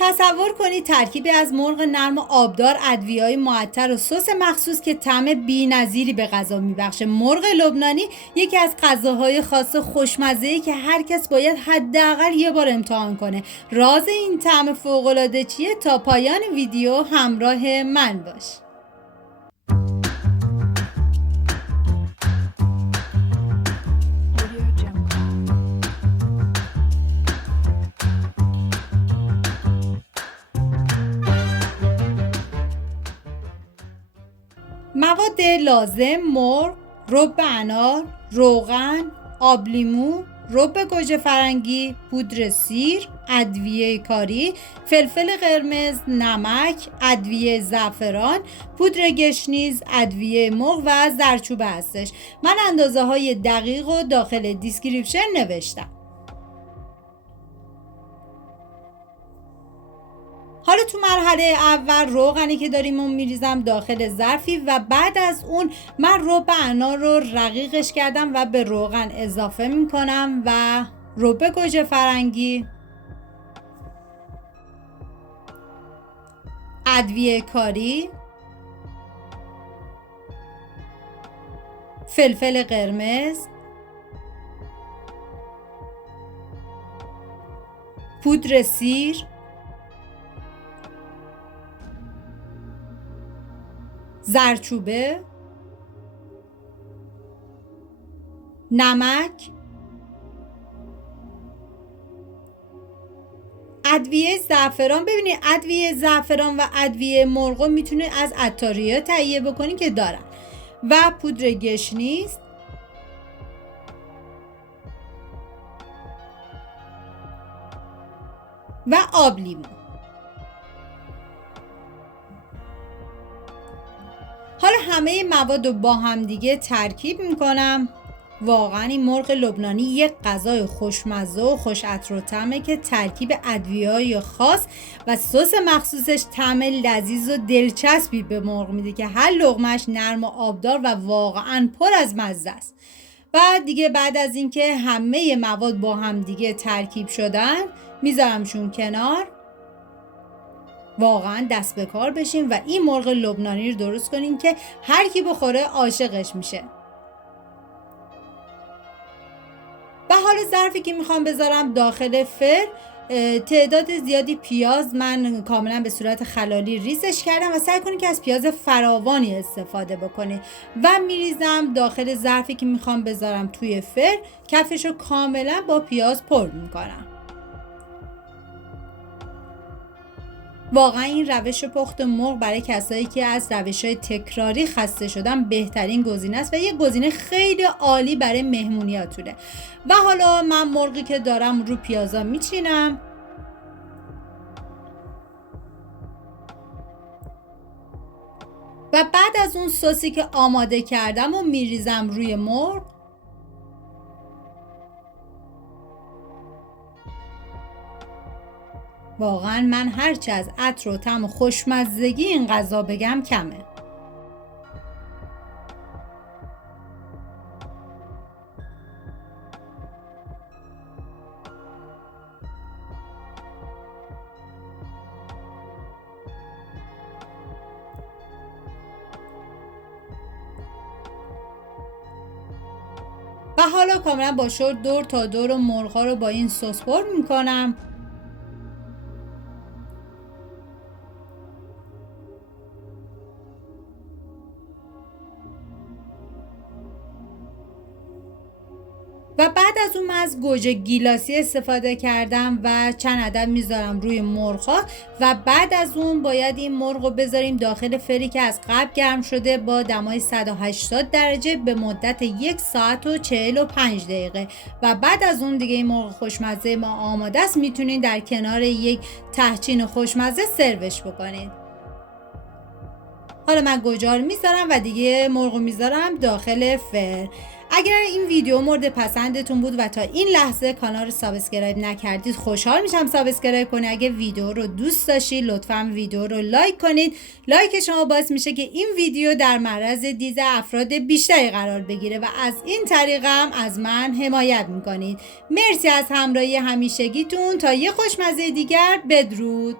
تصور کنید ترکیبی از مرغ نرم و آبدار، ادویه‌های معطر و سس مخصوص که طعم بی‌نظیری به غذا میبخشه. مرغ لبنانی یکی از غذاهای خاص خوشمزه‌ای که هر کس باید حداقل یه بار امتحان کنه. راز این طعم فوق‌العاده چیه؟ تا پایان ویدیو همراه من باش. مواد لازم: مرغ، رب انار، روغن، آب لیمو، رب گوجه فرنگی، پودر سیر، ادویه کاری، فلفل قرمز، نمک، ادویه زعفران، پودر گشنیز، ادویه مرغ و زردچوبه هستش. من اندازه های دقیق و داخل دیسکریپشن نوشتم. حالا تو مرحله اول روغنی که داریم اون میریزم داخل ظرفی و بعد از اون من رب انار رو رقیقش کردم و به روغن اضافه میکنم و رب گوجه فرنگی، ادویه کاری، فلفل قرمز، پودر سیر، زردچوبه، نمک، ادویه زعفران. ببینید ادویه زعفران و ادویه مرغ میتونید از عطاری‌ها تهیه بکنید که دارن، و پودر گشنیز و آب لیمو. حالا همه این مواد رو با هم دیگه ترکیب میکنم. واقعا این مرغ لبنانی یک غذای خوشمزه و خوش عطر و طعمه که ترکیب ادویه‌های خاص و سس مخصوصش طعم لذیذ و دلچسبی به مرغ میده که هر لقمه‌اش نرم و آبدار و واقعا پر از مزه است. و دیگه بعد از اینکه همه مواد با هم دیگه ترکیب شدن میذارمشون کنار. واقعا دست به کار بشین و این مرغ لبنانی رو درست کنین که هر کی بخوره عاشقش میشه. و حالا ظرفی که میخوام بذارم داخل فر، تعداد زیادی پیاز من کاملا به صورت خلالی ریزش کردم و سعی کنید که از پیاز فراوانی استفاده بکنید و میریزم داخل ظرفی که میخوام بذارم توی فر. کفش رو کاملا با پیاز پر میکنم. واقعا این روش پخت مرغ برای کسایی که از روش‌های تکراری خسته شدن بهترین گزینه است و یه گزینه خیلی عالی برای مهمونیاتونه. و حالا من مرغی که دارم رو پیازا میچینم و بعد از اون سسی که آماده کردم و میریزم روی مرغ. واقعا من هرچه از عطر و طعم و خوشمزگی این غذا بگم کمه. و حالا کاملا با شور دور تا دور مرغ‌ها رو با این سس پر میکنم. و بعد از اون من از گوجه گیلاسی استفاده کردم و چند عدد میذارم روی مرغ‌ها و بعد از اون باید این مرغ رو بذاریم داخل فری که از قبل گرم شده با دمای 180 درجه به مدت 1 ساعت و 45 دقیقه و بعد از اون دیگه این مرغ خوشمزه ما آماده است. میتونید در کنار یک تهچین خوشمزه سروش بکنید. حالا من گوجه رو میذارم و دیگه مرغ رو میذارم داخل فر. اگر این ویدیو مورد پسندتون بود و تا این لحظه کانال رو سابسکرایب نکردید خوشحال میشم سابسکرایب کنید. اگه ویدیو رو دوست داشتید لطفاً ویدیو رو لایک کنید. لایک شما باعث میشه که این ویدیو در معرض دید افراد بیشتری قرار بگیره و از این طریق هم از من حمایت میکنید. مرسی از همراهی همیشگیتون. تا یه خوشمزه دیگر، بدرود.